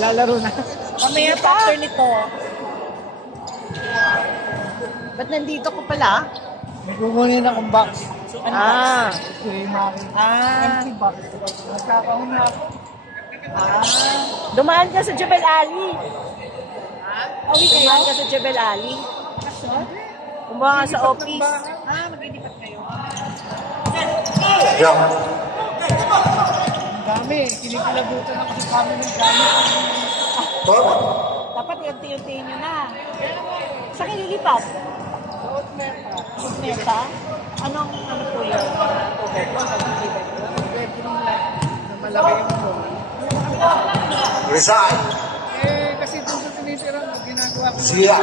Lalaro na. Mamaya pa after nito. Ba't nandito ko pala? Kukunin akong box. Empty box. Nagkakaon na ako. Dumaan ka sa Jebel Ali. Awi kayo? Dumaan ka sa Jebel Ali. Kumuha ka sa office. Maglilipat kayo. Yeah. Ang dami. Kinikilabutan ako sa kami ng dami. Dapat unti-untiin nyo na. Sa kinilipat? Mesa? Anong ano po yun? Malaki yung mo. Rizal. Kasi doon sa tinitirang ginagawa ko. Siya.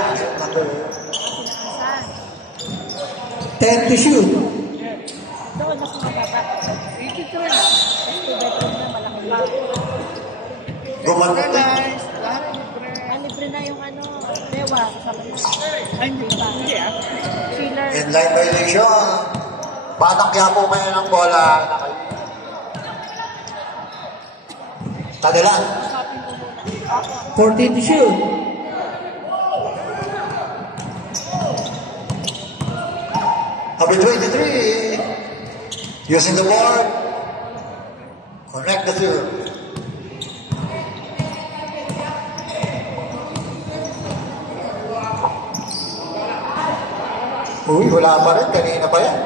10 to shoot. Doon, mas mababa. 83. Mas 2 bedroom na, malaki na. Gumanda. Lahat libre. Libre na yung ano, dewa. Kasama na. Ay, hindi pa. Chiller. Inline violation. Batang kaya po kayo ng bola. Tadalan. 14 to shoot. Number 23. Using the board. Connect the third. Uy, wala pa rin. Kanina pa yan.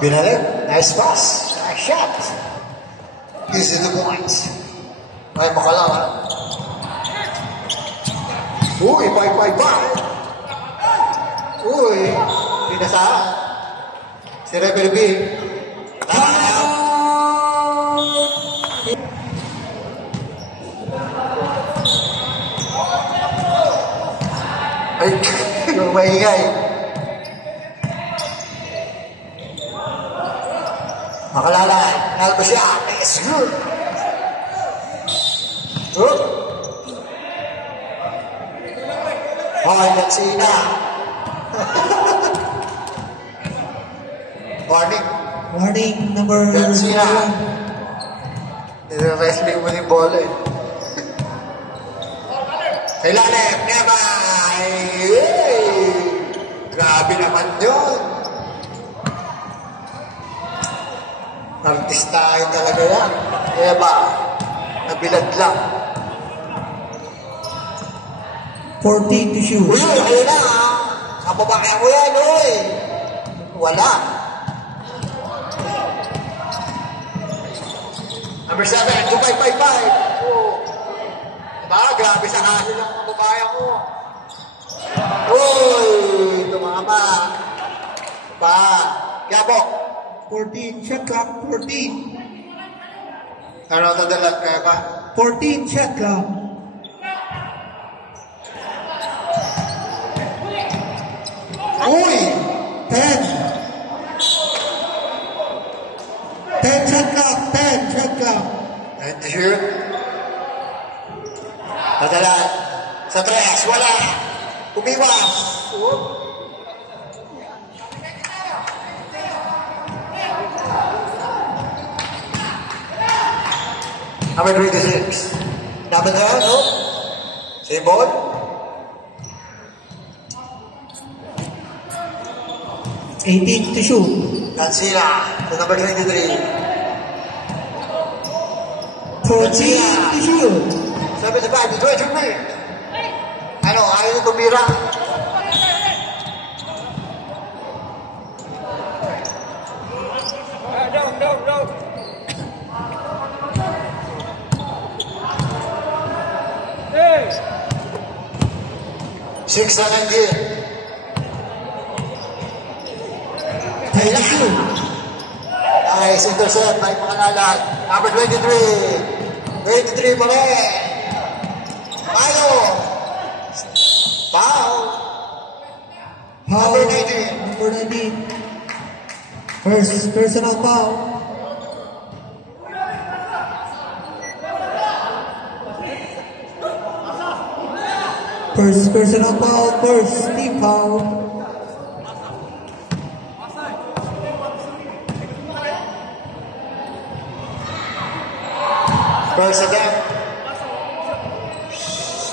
Binalik. Nice pass. Nice shot. Easy to points. Ay, makalang ha. Uy, bye. Uy, pinasahan. Si Rebel B. Ay, yung maingay. Makalala, nalba siya. Yes, good. Good. Okay, let's see na. Warning. Warning number Let's see na. Nire-wrestling mo yung bola eh. Sa ilalim, Neva! Grabe naman yun. Artistahin talaga yan. Neva, nabilad lang. 14 to shoot. Uy, ayun na ha. Kapabakya mo yan, uy. Wala. Number 7, 2555. Diba? Grabe sa kasi ng mga babae ko. Uy, tumama. Pa. Kaya po. 14 shot clock. 14. Ano tadalat kaya pa? 14 shot clock. Uy! 10. 10 shot clock. 10 shot clock. And to shoot. Tadalat. Sa tres, wala. Umiwas. Number 26. Number 10, no? Same ball. $18 to shoot. Lansina. So number 23. 14 to shoot. 75. Ito ay shoot me. Ano, ayaw na tumira. Down. 6 na lang din. 10 to shoot. Nice intercept by Pakalalat. Number 23. 23 pa rin. Milo. Foul. Foul. Number 19. Number 19. First personal foul. First personal foul. First team foul. First attempt.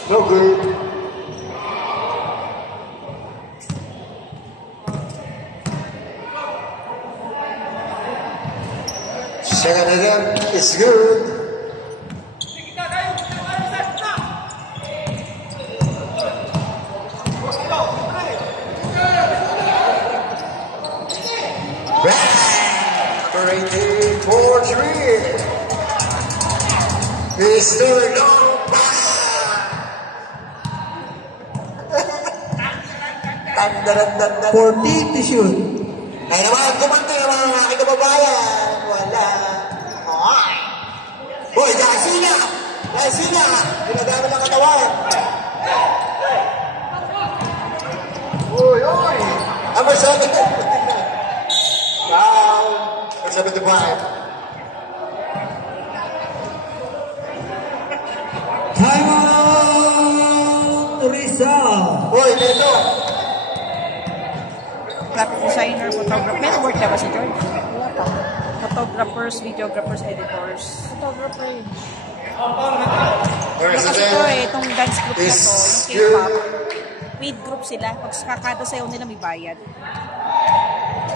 No good. Second attempt is good. Rated for 3. Mr. Lomba. Tandarandandan. 14 to shoot. Ay naman, kumante naman ang aking kababayan. Wala. Oy! Boy, Dasina! Dasina! Ginagamit ang katawan. Uy, uy! Number 7. Down. Number 75. Time out! Rizal. Uy, dito. Graphic designer, photographer. May work na ba si George? Wala pa. Photographers, videographers, editors. Photographer yun. There's Kasi ito itong dance group na to, Is yung K-pop, paid group sila. Pag kakada sayaw nila may bayad.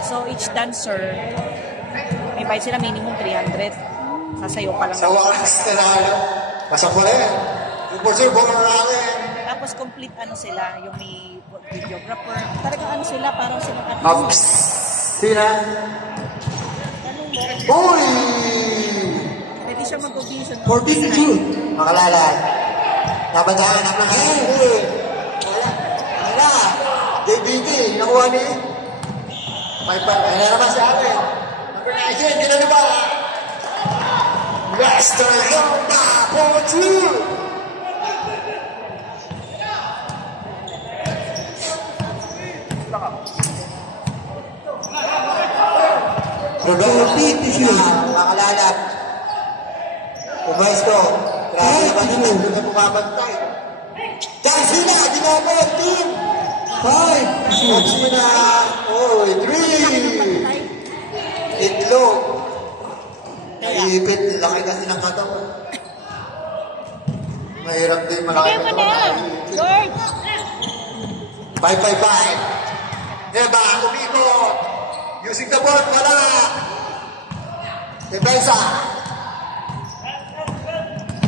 So each dancer, may bayad sila minimum 300. Sasayaw pa lang. Sa wakas tinalo. Pasok mo rin. Super Bowl natin. Tapos complete ano sila, yung may videographer. Talagang ano sila, parang sila Ups. Sina? Uy! pwede siya mag-audition. 14 to shoot. Makalalan. Nabandahan ang mga hindi. Wala. Wala. JBT, nakuha ni. May pa. Ay na naman sa akin. Number 19, ginaliba. Mr. Lomba for 2. Makalalat. Umayos ko. Grabe naman naman. Doon na bumabantay. Dasina! Dinamit! Team! 5 to shoot. Dasina! Oy! 3! Itlog. Naipit. Laki kasi ng katawan. Mahirap din malaki ng katawan. George! 5-5-5. Diba? Umikot. Using the board. Wala. Depensa.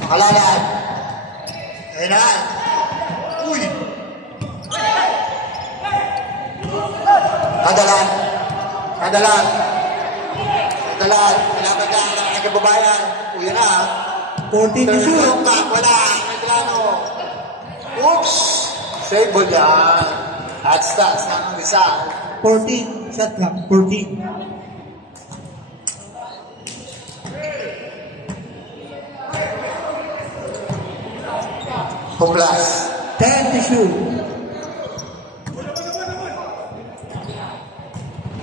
Makalalan. Ayun na. Uy. Kadalan. Kadalan. Kadalan. Pinapagdaan ng aking kababayan. Uy na. 14 to shoot. Wala. Medlano. Oops. Save ball yan. That's ang Rizal. 14. Shot clock. 14. Pumlas. 10 to shoot.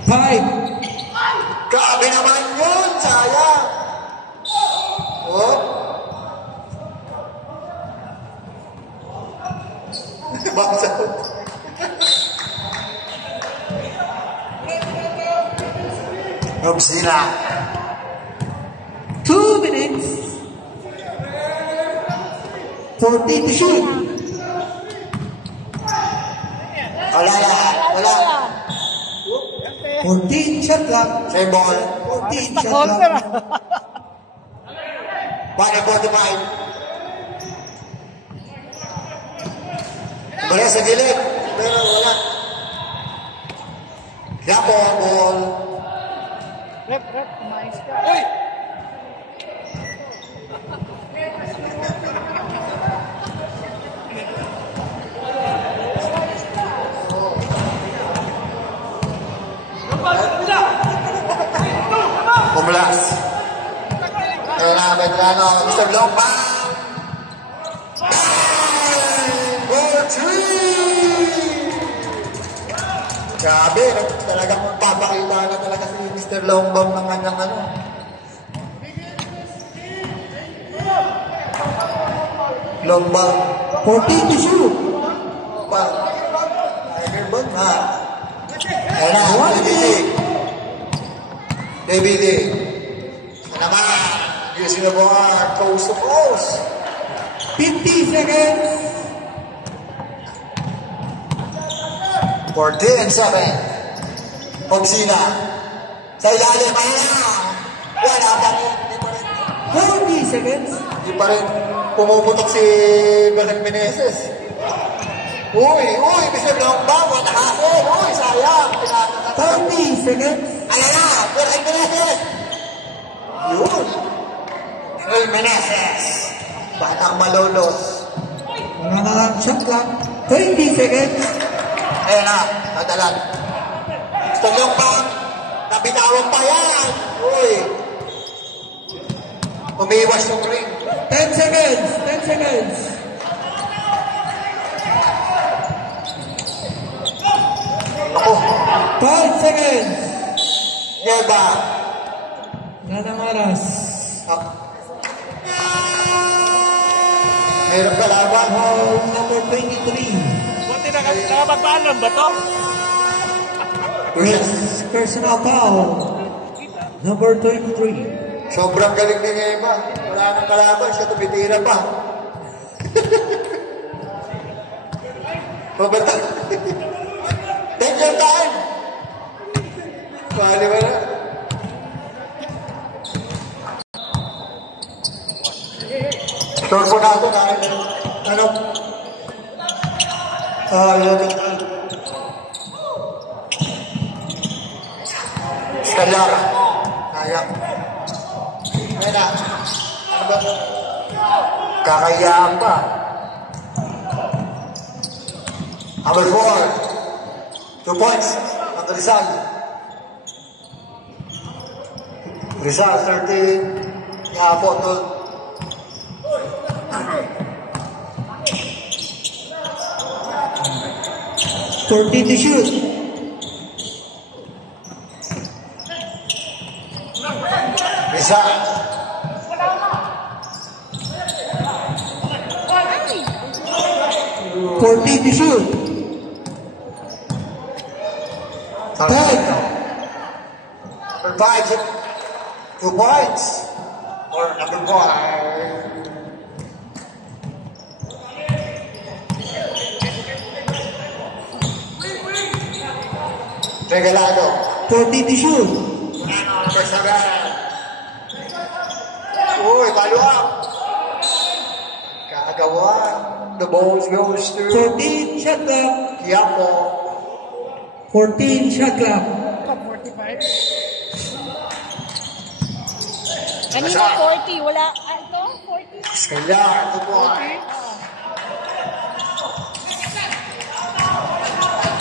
5. Grabe naman yun. Sayang. Oh. Baksa. Robsina. 2 minutes. 14 to shoot. Wala na. Wala. 14 shot clock. Same ball. 14 shot clock. 1-45. Balik sa gilid. Pero wala. Kaya ball. Rep, umayos ka. Uy! Pumlas. Kaya Medrano. Mr. Lomba. Ball 3. Grabe. Talagang magpapakita na talaga si Mr. Lombang ng kanyang ano. Lombang. 14 to shoot. Lombang. Tiger Bond ha. Kaya na. DBD. Ano naman? Using the bar, coast to coast. 50 seconds. 14-7. Ogsina. Sa ilalim, mahina. Wala pa rin. 40 seconds. Di pa rin pumuputok si Bernal Meneses. Uy, Mr. Longbang, matakasin. Uy, sayang. 30 seconds. Ayan na, Bernal Meneses. Yun. Bernal Meneses. Batang malolos. Wala na lang shot clock. 20 seconds. Ayan na, tatalan. Mr. Longbang, nabitawan pa yan. Uy. Umiiwas yung ring. 10 seconds. 10 seconds. Ako. 5 seconds. Yerba. Wala ng oras. Mayroon kalaban. Foul number 23. Buti nakapagpaalam ba to? Personal foul. Number 23. Sobrang galing ni Eva. Wala nang kalaban. Siya tumitira pa. Mabatang. Take your time. Pahali ba na? Sure po na ako na ano? Yun. Skalar. Sayang. Ayan na. Ano ba? Kakayaan pa. Number 4. 2 points. Ang Rizal. Rizal, 13. Yapo, 14 to shoot. Rizal. Fourteen to shoot. 10. Number 5. 2 points. Or number 4. Regalado. 14 to shoot. Number 7. Uy, follow up. Kagawa. The ball goes to 14 shot clock. Quiapo. 14 shot clock. 45. Kanina 40, wala. Ito, 40. Scalar. 2 points.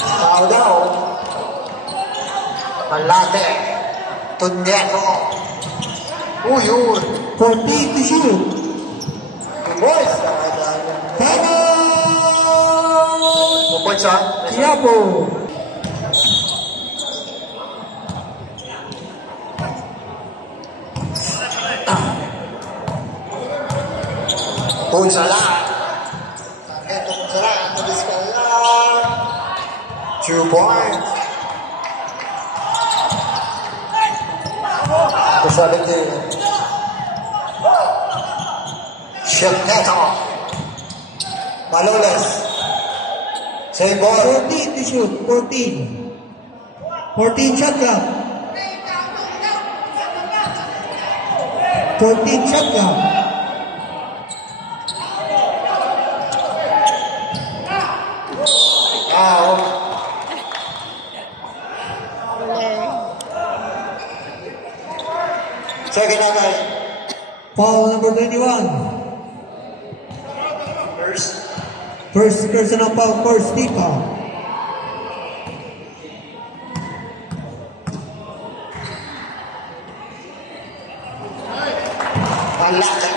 Foul daw. Palate. Tunyeto. Uy. 14 to shoot. Boys. Timeout. 2 points ha. Quiapo. Punsalan. Ito Punsalan. Punsalan. 2 points. Punsalan din. Shot Neto. Malolos. Same ball. 14 to shoot. 14. 14 shot clock. 14 shot clock. Wow. Second number. Foul number 21. First personal foul for Stipa. Malaki.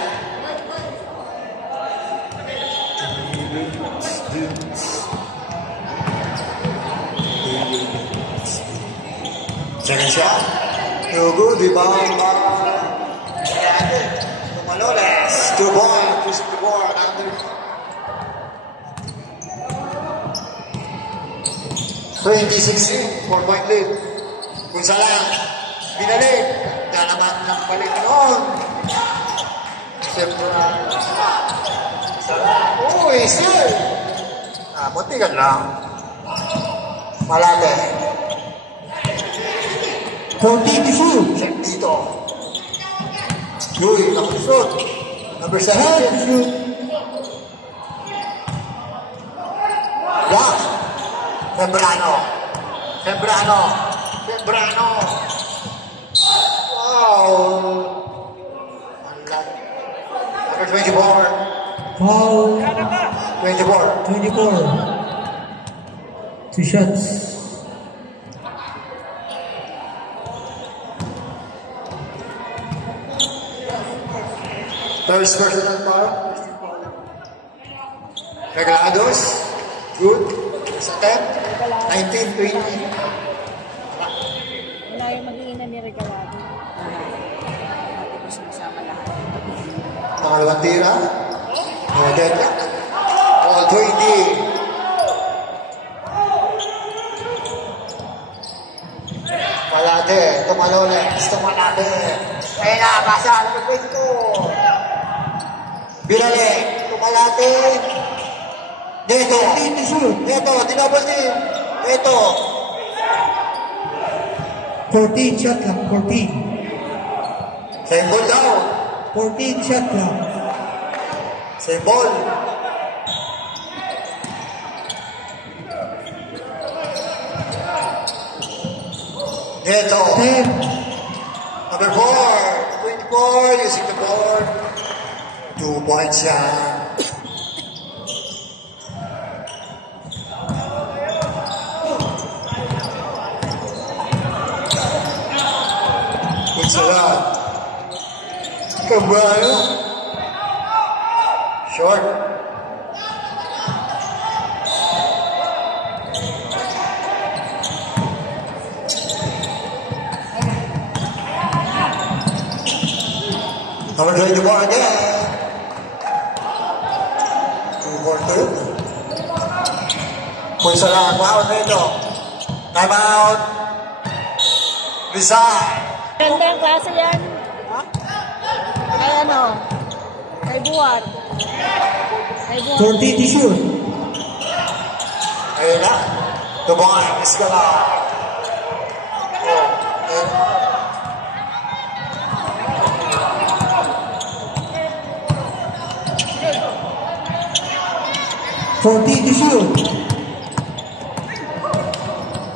Second shot. No good. Rebound. Malolos. 2 points. Push the board. 2016, 4-point lead. Kung saan, binalik. Kaya naman ng balik noon. Sembrano. Uy, sir! Muntikan lang. Malate. 14 to shoot. Check dito. Yui, nakalusot. Number 10 to 17. shoot. Block. Sembrano. Sembrano. Sembrano. Wow. Number 24. Foul. 24. 24. 2 shots. First personal foul. Regados. Good. Sa 10. 19, 20. Wala yung mag-iina ni Regalado. Hindi ko sinasama lahat. Pangalawang tira. Deadlock. All 20. Malate. Tumalones. Tumalate. Ayun na. Pasa. Number 22. Bilale. Tumalate. Neto. 14 to shoot. Neto. Dinouble team. Neto. 14 shot lang. 14. Same ball daw. 14 shot lang. Same ball. Neto. 10. Number 4. 24. Using the board. 2 points yan. It's a lot. Cabral. Short. Number 24 again. 2-4-2. Punsa lang. Wow, ito. Time out. Resign. Gandang klase yan. Kay ano? Kay Buwan. Kay Buwan. 14 to shoot. Ayun na. Tubangan. Iskala. Oh. 14 to shoot.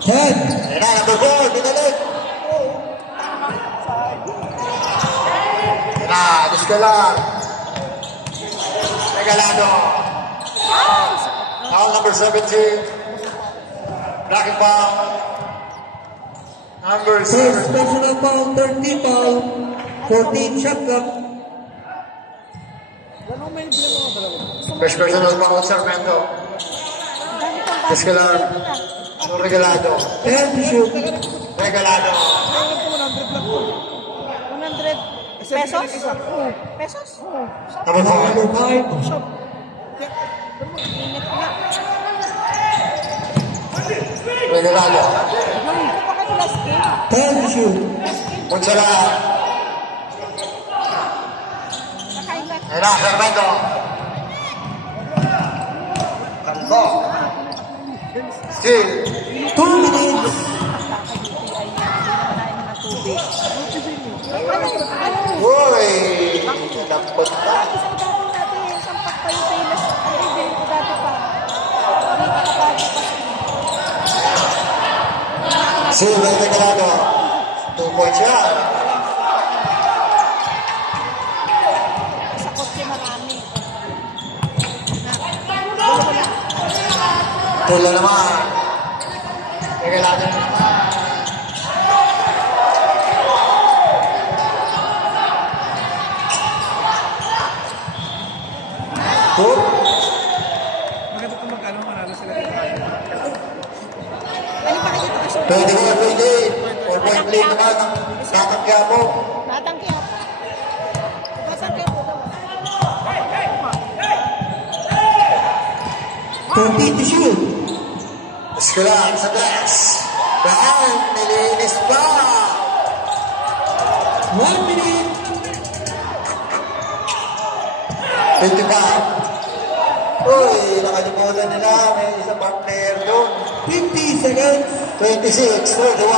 10. Ayun na. Number 4. Binalik. Ayun na. Iskala. Regalado. Foul number 17. Blocking foul. Number First 7. personal foul. 13 foul. 14 shot clock. First personal foul, Sarmento. Iskala. Regalado. 10 to shoot. Regalado. 100 pesos? Pesos? Number 4. Number 5. Init nga. Regalado. Bakit last game? 10 to shoot. Punsa lang. Nakain ka. Ayun na, Sarmento. Kalbo. Still. 2 minutes. Uy! Dapat pa. Silver Regalado. 2 points yan. Sa kotse marami. Tula naman. Regalado na naman. Good. Maganda kung magkano manalo sila. Ano pa kayo ito? 21-28. 4-point lead naman ang tatangkya mo. Tatangki ako. Tatangki ako. 14 to shoot. Escalan sa glass. Dahil nilinis pa. 1 minute. 25. Uy, nakalimutan nila. May isang partner doon. 50 seconds. 26, 31.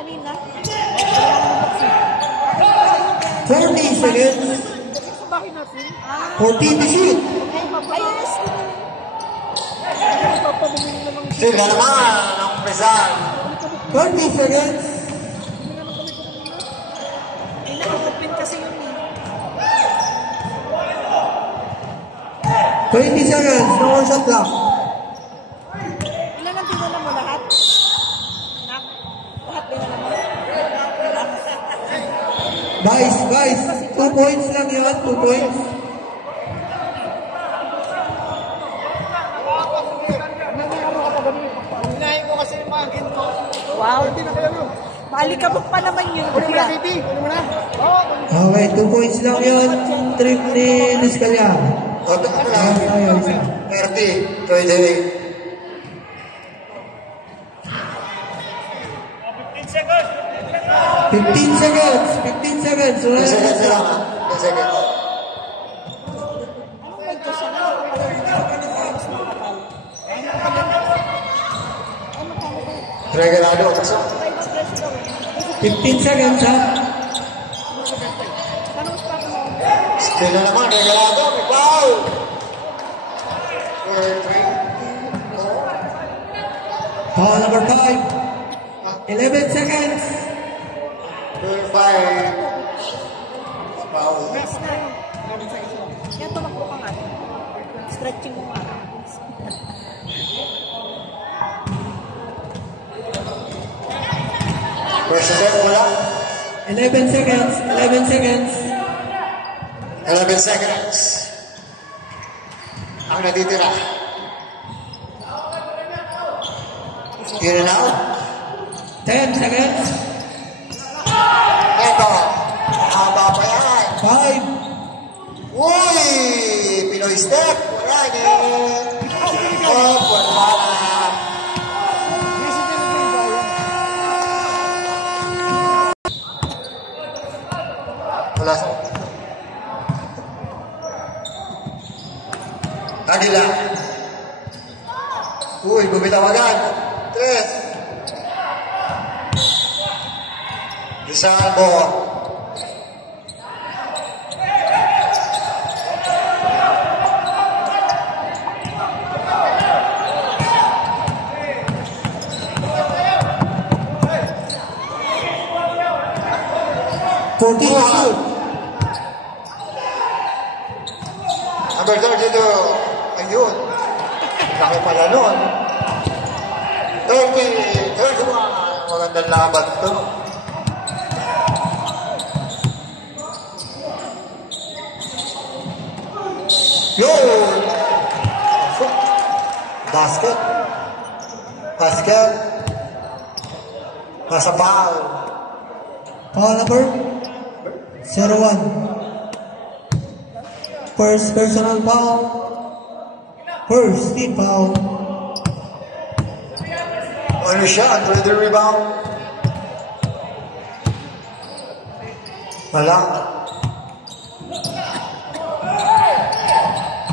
Kanina. 40 seconds. Sabahin natin. 14 to shoot. Ayos. Papabumili na lang. Still na naman ang umpisan. 30 seconds. Ay, naka-open kasi yun eh. 20 seconds. No more shot clock. Ilan ang dinala mo? Lahat? Anak? Lahat dinala mo? Guys, 2 points lang yun. 2 points. Hinahin ko kasi yung mga akin ko. Wow. Hindi na kaya yun. Malikabok pa naman yun. Ano mo na, Kuya. baby? Ano mo na? Oo. Okay, 2 points lang yun. Trick ni Luis Calya. O, ito na lang. Ayaw, isa. 30, 28. 15 seconds. 15 seconds. 10 Wala seconds na na. lang, ha? 10 seconds. Anong kwento siya? Nakakapal. Ano ka? Regalado, kaso. 15 seconds, ha? Anong stop mo? Still na naman, regalado. May foul. 4, 3, Foul number 5. 11 seconds. 4, 5. Foul. Next na. Yan, tumakbo ka nga. Stretching mo nga. First set, wala. 11 seconds. 11 seconds. 11 seconds. Ang natitira. In and out. 10 seconds. Eto. Haba pa yan. 5. Uy! Pinoy step. Wala din. Oh, wala na. Wala sa... Agila. Uy, bumitaw agad. 3. Rizalbo. Number 32. Ayun. Laki pala nun. 30, 31. Magandang laban ito. Yun! Basket. Basket. Nasa foul. Foul number 01. First personal foul. First team foul. Ano siya? Under the rebound. Wala.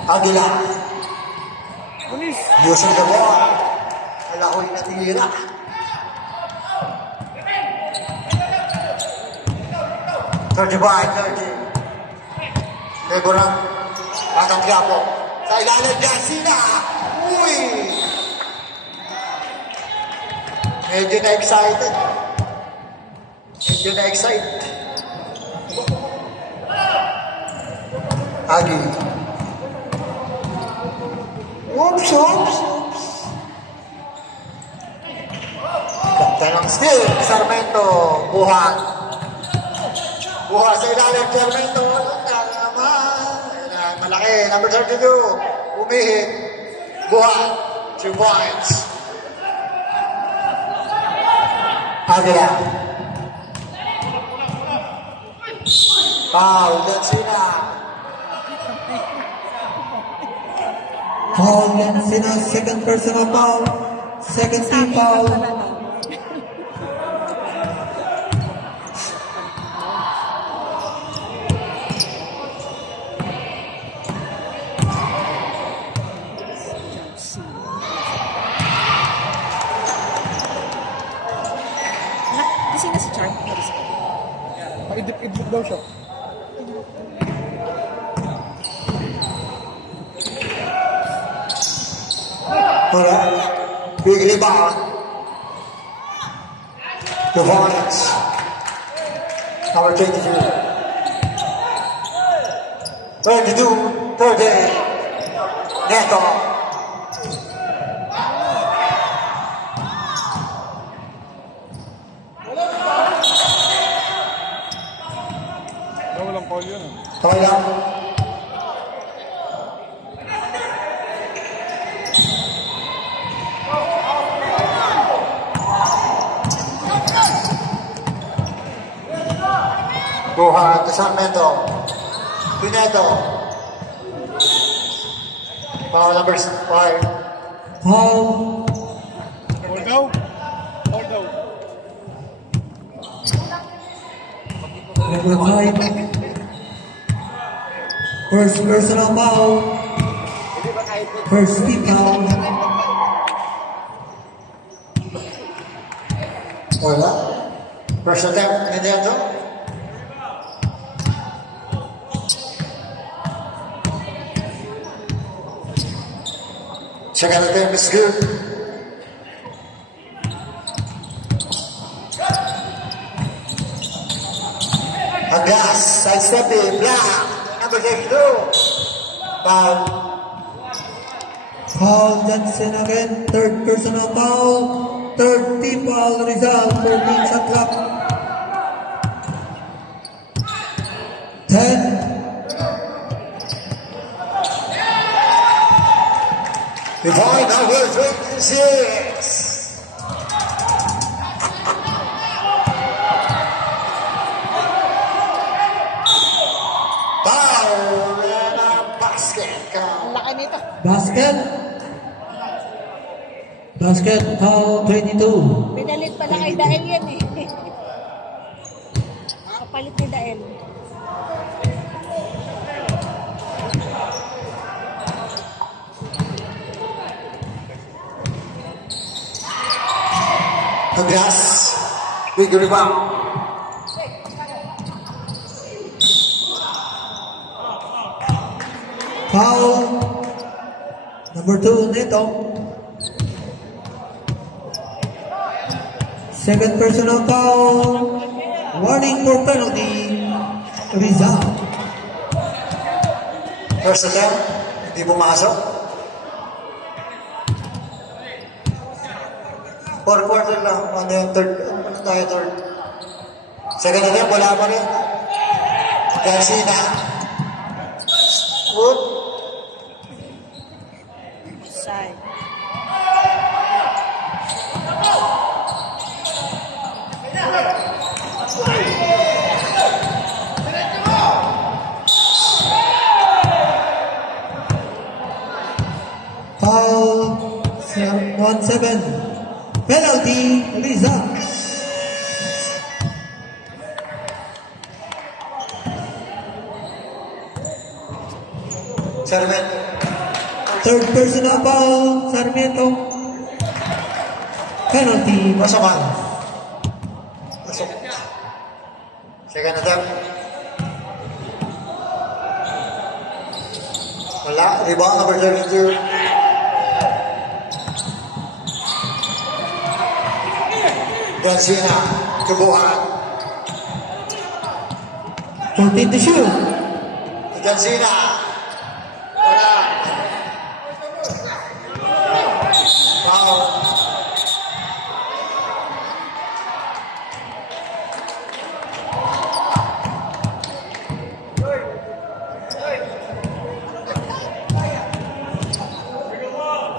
Agila. Using the ball. Alakoy na tinira. Thirty-five, 30. Negorang tatangga po. Sa ilalim niya, Sina. Uy! Medyo na-excited. Medyo na-excited. Agi. Oops, oops, oops. Ganda ng steal. Sarmento. Buhat. Buhat sa ilalim. Sarmento. Malaki. Number 32. Umihit. Buhat. 2 points. Agila. Foul. Lansina. Foul Lansina. Second personal foul. Second team foul. Sorry. Idip-idip daw siya. Alright. Big rebound. The Hornets. Number 22. 30. Neto. Walang call yun. Okay lang. Buhat to Sarmiento. Pinedo. Foul number 5. Foul. Hold daw. Hold daw. Number 5. First personal foul. First team foul. Wala. First attempt. Pinedo. Second attempt is good. Agas, sidestepping, black, number 32. Foul. Foul Johnson again. Third personal foul. Third team foul result. 14 shot clock. 10. The point number 26. Foul and a basket count. Laki nito. Basket. Basket foul 22. Pinalit pala kay Dael yan eh. Kapalit ni Dael. Agas, big rebound. Foul. Number 2, Neto. Second personal foul. Warning for penalty. Rizal. First attempt, hindi pumasok. Fourth quarter lang, ano yung third, ano tayo third. Second attempt, wala pa rin. Garcina. Whoop. Side. Foul. 1-7. Penalty. Rizal. Sarmiento. Third personal foul. Sarmiento. Penalty. Pasok ka. Pasok. Second attempt. Wala. Rebound number 32. Garcina. Kubuhan. 14 to shoot. Garcina. Wala. Foul.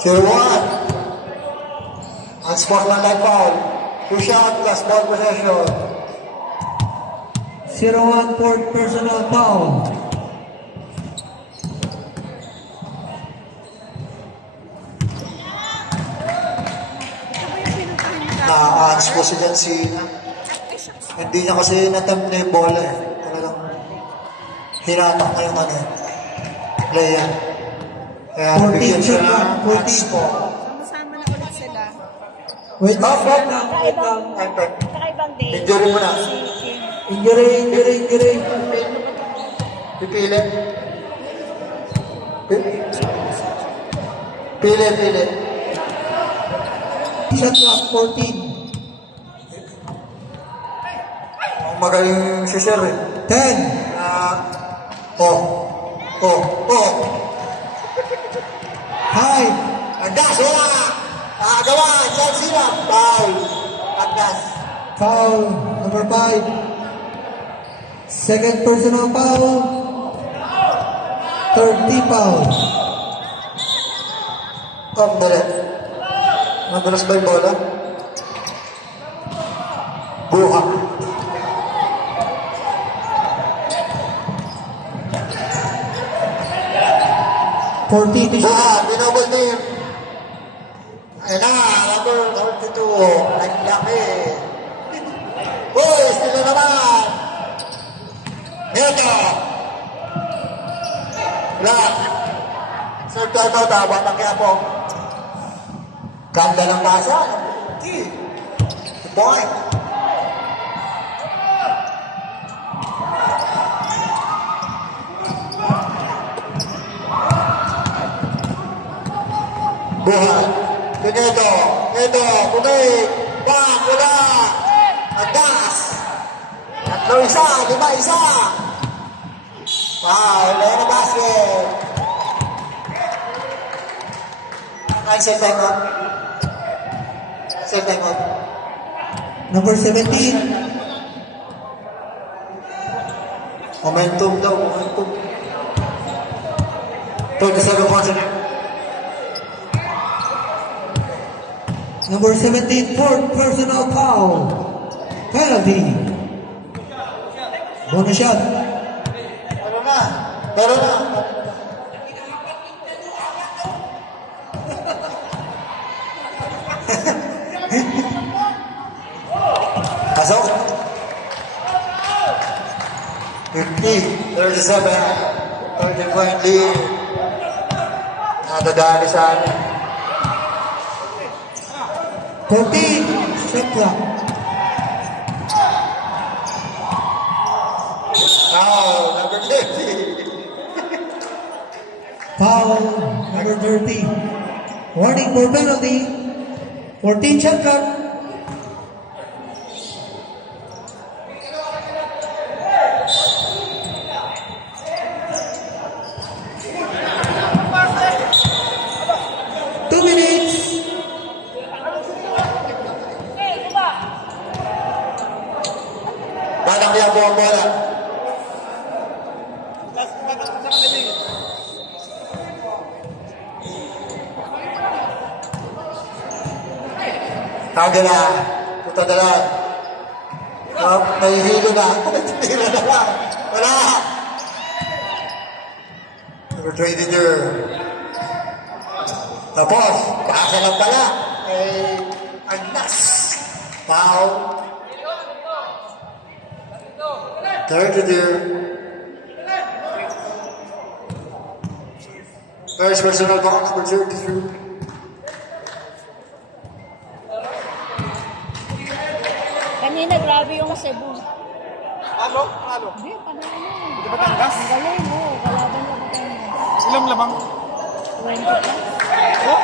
Tier 1. Unsportsmanlike foul. Two shot plus ball possession. 0-1 fourth personal foul. Na-ans po si Garcina. Hindi niya kasi natempt na yung bola eh. Talagang hinatak na yung player. Kaya 14 nabigyan siya shot, ng 14. ans po. Sama na ulit sila. Wait lang, Opo. wait lang, wait lang. Ay, pero Kakaibang Monday. Injury mo na. Si Kim. Injury. Pipili. Pili. Shot clock 14. Ang magaling si Sir eh. 10. High. Agdas, wala! Nakagawa, yan sila. Foul. Agdas. Foul number 5. Second personal foul. Third team foul. Oh, dali. Madulas ba yung bola? Buha. Fourteen to shot. Binobol team. Ayun na, number 32. Ang laki. Boy, sila naman. Neto. Black. Sir Toto, tawag ng kaya po. Ganda ng basa. Okay. Good point. Buhay. Pinedo. Kumig. Bang. Wala. Agdas. Tatlo isa. 5 isa. Wow. Wala na basket. Ay, set time up. Set time up. Number 17. Momentum daw. 27 points in it. Number 17, fourth personal foul. Penalty. Bonus shot. Pero na. Pasok. 50, 37, 30-point lead. Nadadali sa amin. 14. Shot clock. Foul, number 50. Foul number 30. Warning for penalty. 14 shot clock. Parang kaya buong bola. Kagala. Puta na lang. Nahihilo na. Tira na lang. Wala. Number 22. Tapos, pasa lang pala. Agnas. Foul. 32. First personal foul, number 33. Kanina, grabe yung Cebu. Ano? Hindi, panalo na. Hindi Batangas? Ang galing, oo. Kalaban na Batangas. Ilang lamang? 20 plus. Oh?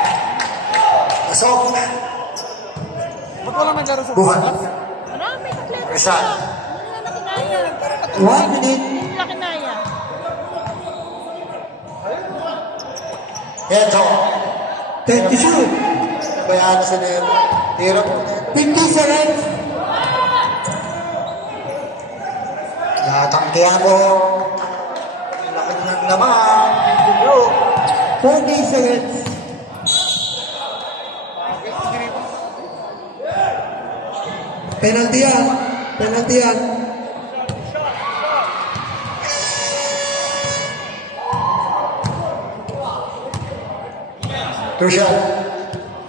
Pasok. Ba't walang naglaro sa Buhan. Batangas? Marami, atleta Rizal. sila. Hindi na nakinaya. 1 minute. Hindi na kinaya. Ito. 10 to shoot. Bayaan sa Nero. Tira mo. 50 seconds. Natanggihan mo. Laki ng naman. Bro. 40 seconds. Penalty yan. Penalty yan. Two shot.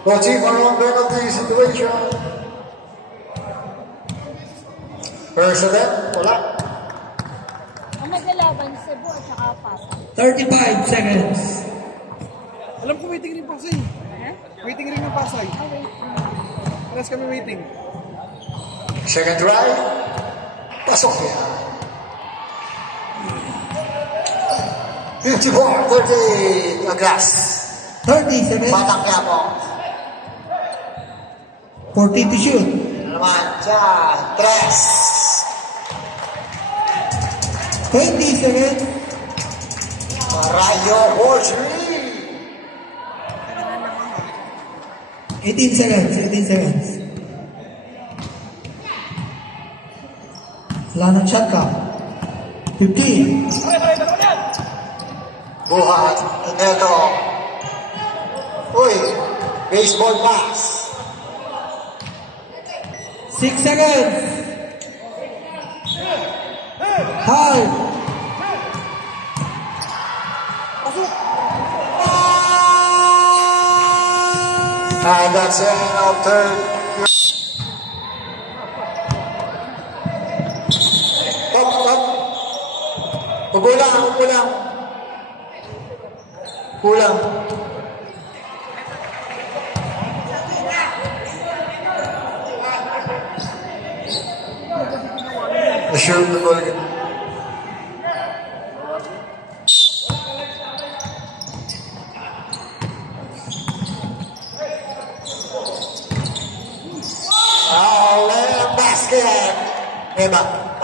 Both team are on penalty situation. First attempt. Wala. Ang maglalaban, Cebu at saka Pasay. 35 seconds. Alam ko waiting rin Pasay. Ha? Waiting rin ng Pasay. Oh, wait. Parehas kami waiting. Second try. Pasok niya. 54-30. Agras. 30 seconds. Batak niya po. 40 to shoot. Naman. Diyan. Tres. 20 seconds. Rayo Horsley. 18 seconds. 18 seconds. Wala ng shot clock. 15. Buhat. Neto. Uy. Baseball pass. 6 seconds. High. And that's it. Third. Up. Kulang. Kulang. Assured the goal again. Basket. Eba, 5.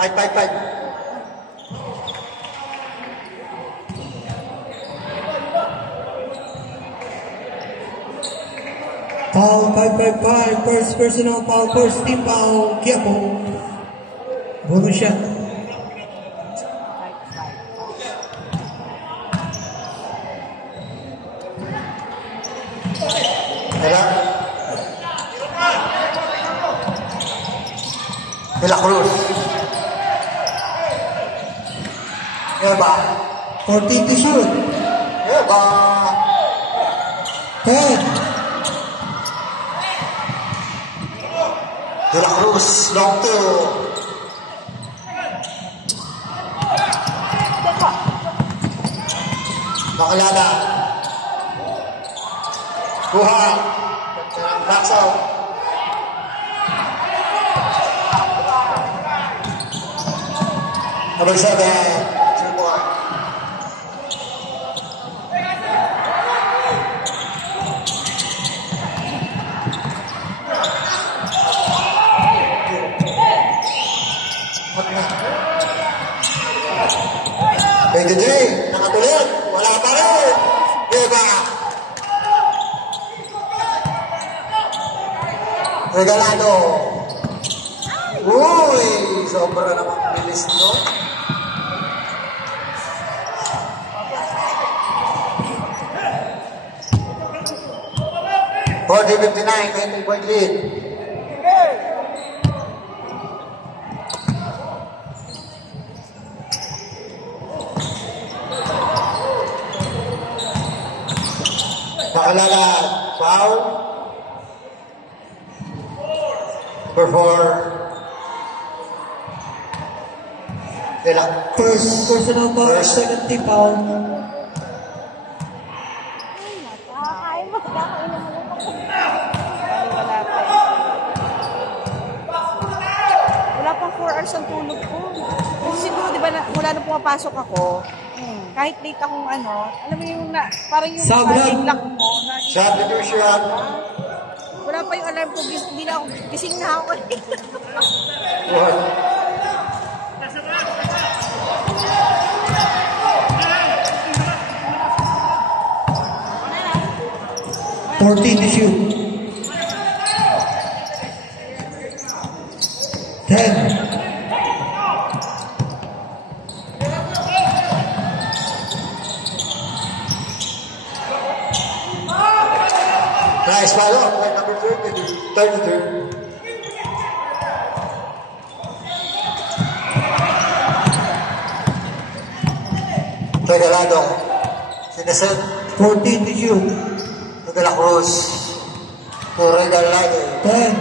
Foul 5. First personal foul. First team foul. Quiapo. Bonus shot. De la Cruz. Eba. 14 to shoot. Eba. 10. De la Cruz, long two. Makalala. Kuha. Box out. Number 7. 2-1. Nakatuloy. Wala pa rin. Diba? Regalado. Uy, sobra naman bilis, no? Forty 59, 19-point lead. Makalala, foul. Number 4. First personal foul. Second team foul. Wala pang 4 hours ang tulog ko. Kasi siguro, di ba, mula na pumapasok ako, kahit late akong alam mo yung parang yung Sablag. lock mo. Substitution. Wala pa yung alarm ko, hindi na ako, gising na ako. What? $14 to shoot. 10. Nice follow. Point number 32. Regalado. Sinesend. 14 to shoot. De la Cruz. To Regalado. 10.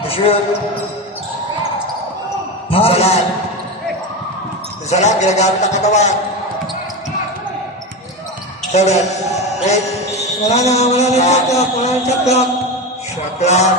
To shoot. High. Salan. Salan, ginagamit ang katawan. 7. 8. Wala na shot clock. Shot clock.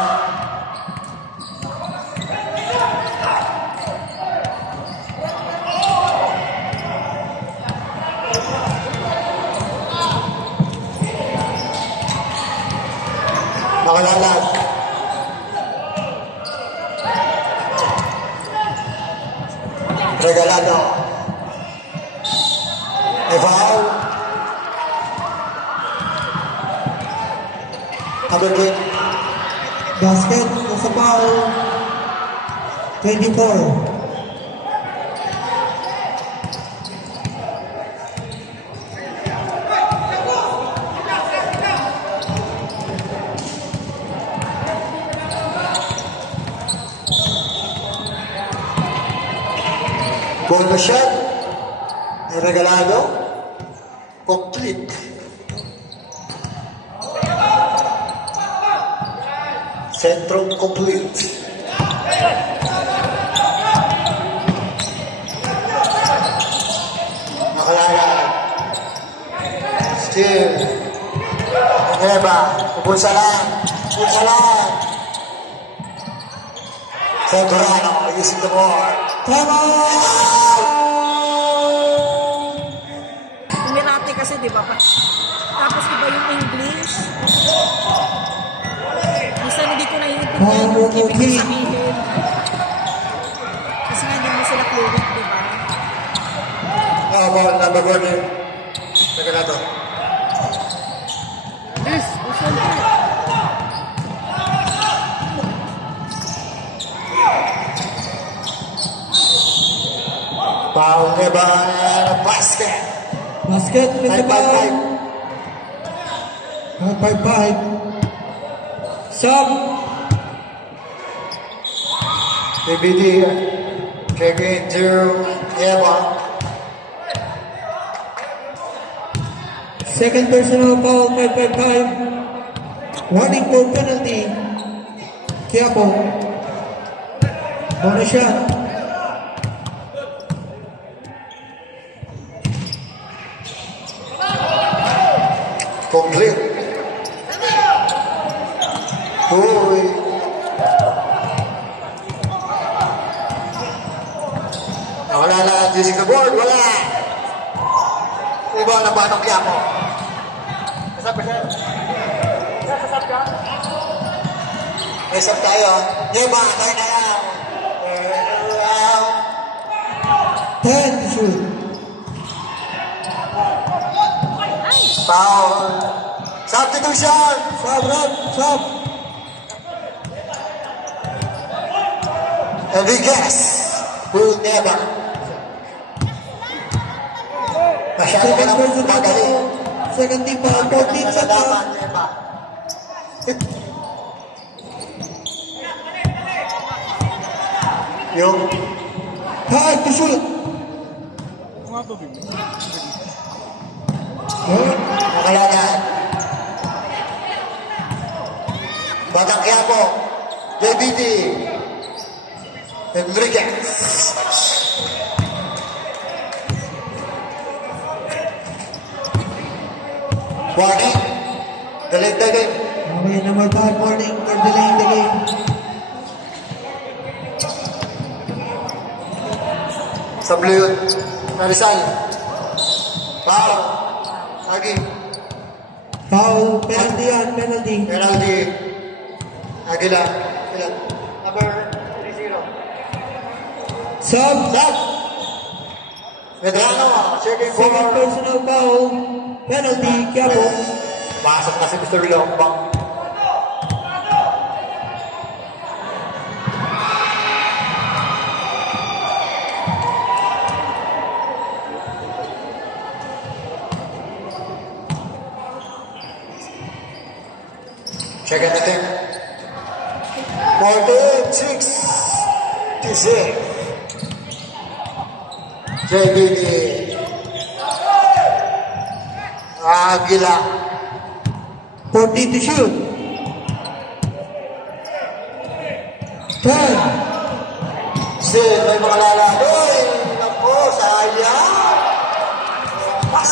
Regalado. May foul. Number 20. Basket, nasa foul. 24. Corner shot. Ay regalado. Complete. Centrum complete. Nakalayan. Still. Neba. Pupunsa lang. Pupunsa lang. Sembrano using the ball. Tama! Umirate kasi, di ba? Tapos iba yung English. Minsan hindi ko naiintindihan yung ibig sabihin. Kasi nga hindi mo sila fluent, di ba? Ball number 1. Regalado. Yes, usan. Foul Neba. Basket. Basket, nasa foul. 5-5. Sub. BBD. Checking to Neba. Second personal foul, 5-5. Warning for penalty. Quiapo. Bonus shot. Complete. Uy. Wala na. Using the board. Wala. Iba na batang Quiapo. Kasap ka? Kasap tayo. Neba, tayo na yan. 10 to shoot. Foul. Substitution. Sub, Rob. Sub. Enriquez. Will never. Masyado ka Second lang personal magaling. foul. Second team foul, 14 sa Nalalaman, top. Neba. Yung 5 to shoot. nakalanan. Batang Quiapo. JBT. Enriquez. Warning. Delete the game. Okay, number 5, warning for delaying the game. Sa blue yun. Narisal. Foul. Lagi. Foul, penalty yan, penalty. Penalty. Aguila. Aguila. Number 30. Sub. Sub. Medrano. Checking for. Second personal foul, penalty, Quiapo. Pasok na si Mr. Lombang. Check it natin. 14-6 to 6. JBD. Aguila. 14 to shoot. 10. Still, may mga lalaki. Naku, sayang. Pas.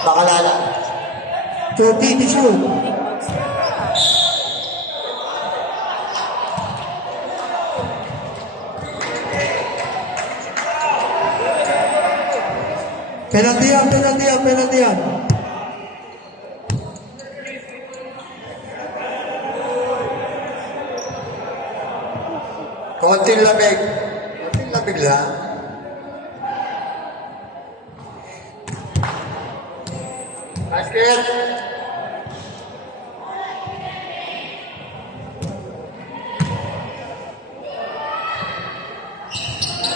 Bakalala. 14 to shoot. Penalty yan, penalty yan, penalty yan. Konting lamig. Konting lamig lang. Basket.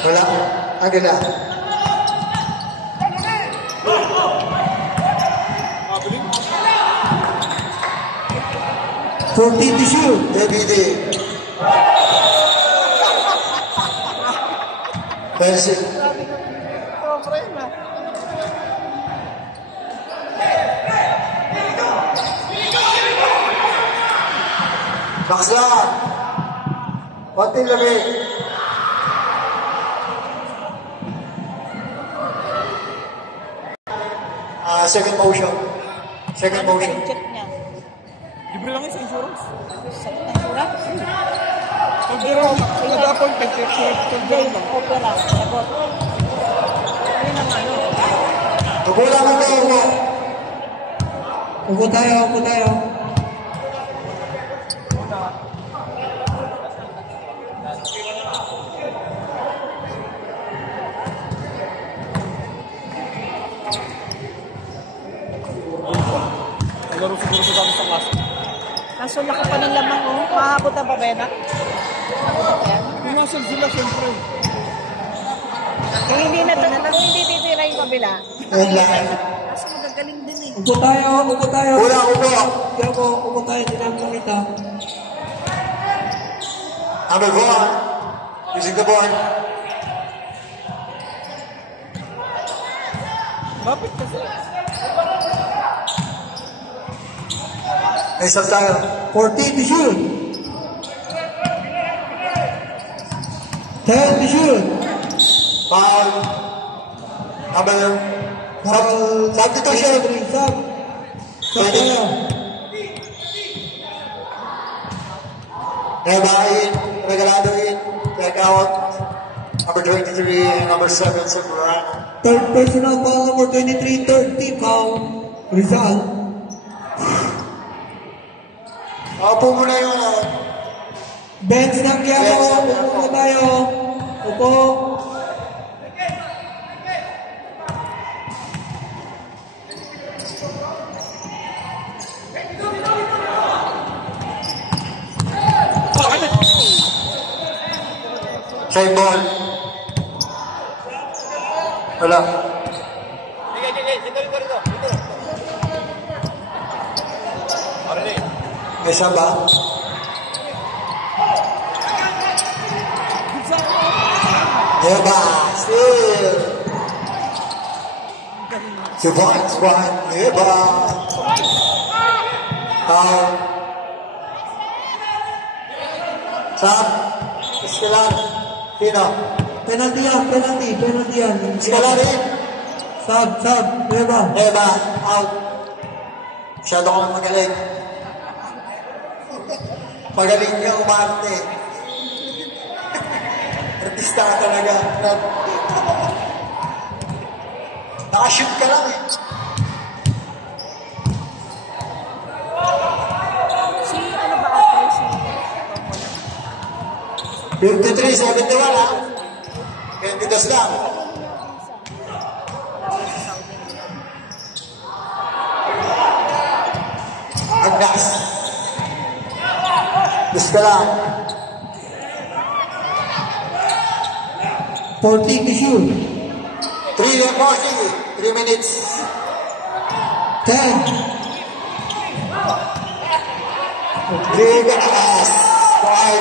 Wala. Agila. 14 to shoot. ABD. Pencil. Baksa. Konting lamig. Second motion. Second motion. Check niya. Libre lang yun sa insurance. Sakit na sura? Pero, nag-appointment, Hindi, opera. Lagot. Ayun ang ano. Tugula mo tayo mo. Upo tayo, upo tayo. Laro siguro sa kami sa class. Kaso laki pa ng lamang, oh. Mahabot ang babena. Mahabot yan. Pumasal sila, siyempre. Kung hindi hindi titira yung kabila. Ayun lang. Kaso magagaling din eh. Upo tayo, upo tayo. Wala, upo. Kaya po, upo tayo, hindi namin makita. Number 4. Using the board. Lapit kasi. Nice up tayo. 14 to shoot. 10 to shoot. Foul. Number. Substitution. Sub. Sub tayo. Neva in. Regalado in. Check out. Number 23 and number 7, Sobrano. Third personal foul number 23, third team foul. Rizal. Opo muna yung Bench ng Quiapo. Upo tayo. Upo. same ball. Wala. May isa ba? Neva, still. 2 points, Neva. Foul. Sam, Escalar. Pino. Penalty yan. Escalar in. Sub. Neva. Neva, out. Masyado ka magaling. Magaling niya umarte. Artista ka talaga. Nakashoot ka lang eh. Si ano ba ate? Si 53-71 ha. 22 lang. Agnas. Gusto ka lang. 14 to shoot. 3 and 3 minutes. 10. Big ass.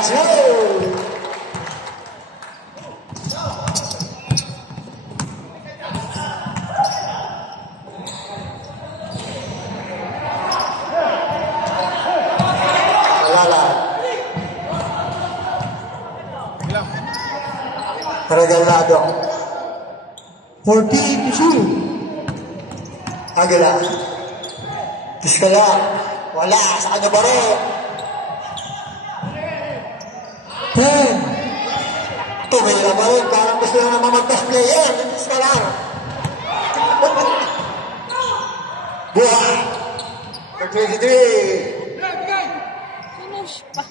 5-2. Regalado. 14 to shoot. Agila. Iskala. Wala. Sa kanya baro. 10. Tumira pa rin. Parang gusto na naman mag-best player. Iskala. Buhay. 23. finish pa.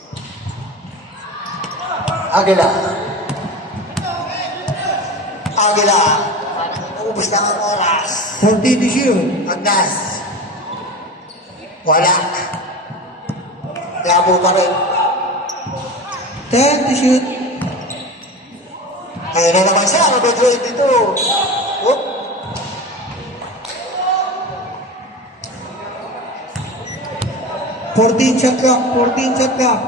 Agila. Agila. Ubus na ang oras. 14 to shoot. Agnas. Wala. Labo pa rin. 10 to shoot. Ayun na naman siya. Number 22. Oop. Fourteen shot clock. 14 shot clock.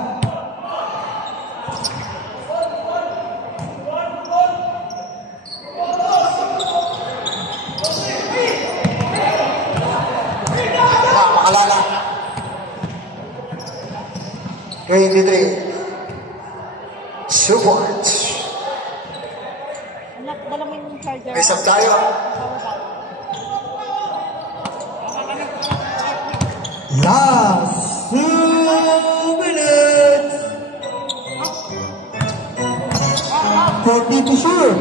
Makalala. 23. Support. Anak, dala mo yung charger. May sub tayo. Last 2 minutes. 40 to shoot.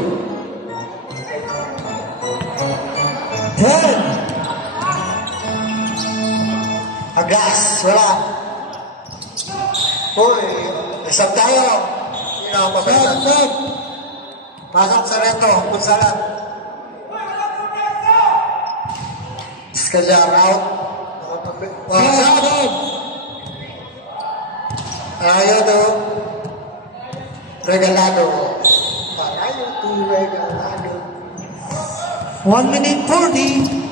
10. Aglas. Wala. Uy. May sub tayo. Sino ang pabela? Sub. Pasok sa reto. Punsalan. Skalyar out. Sub. Ayaw to. Regalado. Ayaw to regalado. 1 minute 40.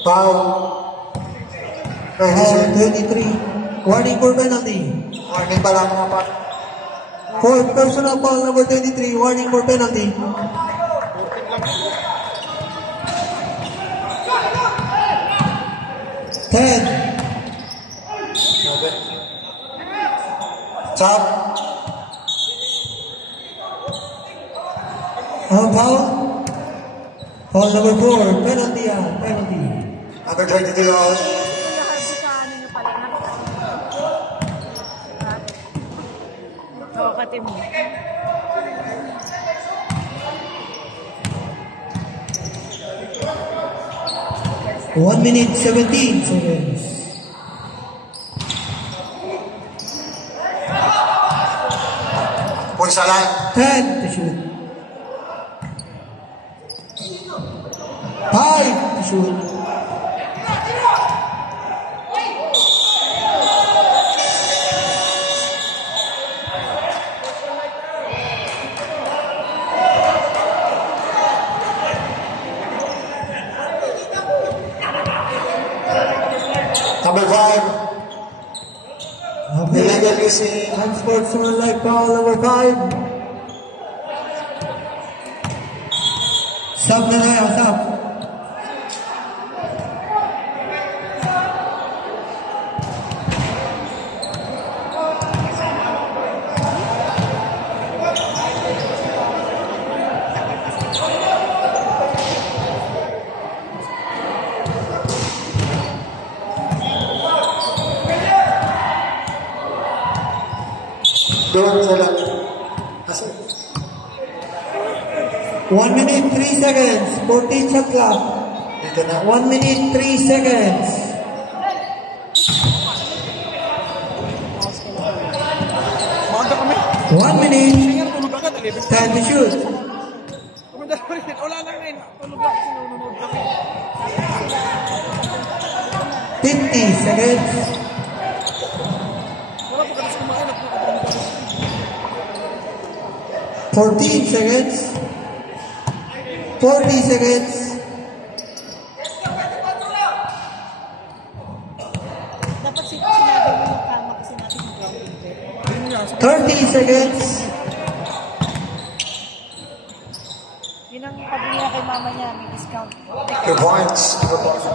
Foul. Foul 23. Warning for penalty. Warning pa lang mga pa. For personal foul number 23. Warning for penalty. Ten. Chop. Foul. Foul number 4. Penalty. Penalty. Number 22 out. Kuya Harvey, ka ano nyo pala? Oo, kati mo. 1 minute 17 seconds. Punsalan. 10 to shoot. 5 to shoot. Number 5. Illegal using. Unsportsmanlike foul number 5. Sub na tayo, sub. Doon sila. Kasi. 1 minute 3 seconds. 14 shot clock. Dito na. 1 minute 3 seconds. Maaga kami. 1 minute. Sige, tulog agad. 10 to shoot. Wala na ngayon. Tulog lang. Sinunod kami. 50 seconds. Wala pa kasi kumain. 14 seconds. 40 seconds. Dapat sinabi mo yung tama kasi natin yung grounding. 30 seconds. Yun ang pabili niya kay mama niya, may discount. Good points. Good points.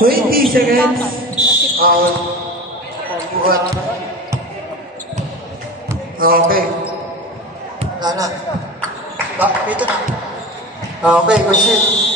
20 seconds. Foul. Buwan. Okay. Wala na. Dito na. Okay, good shit.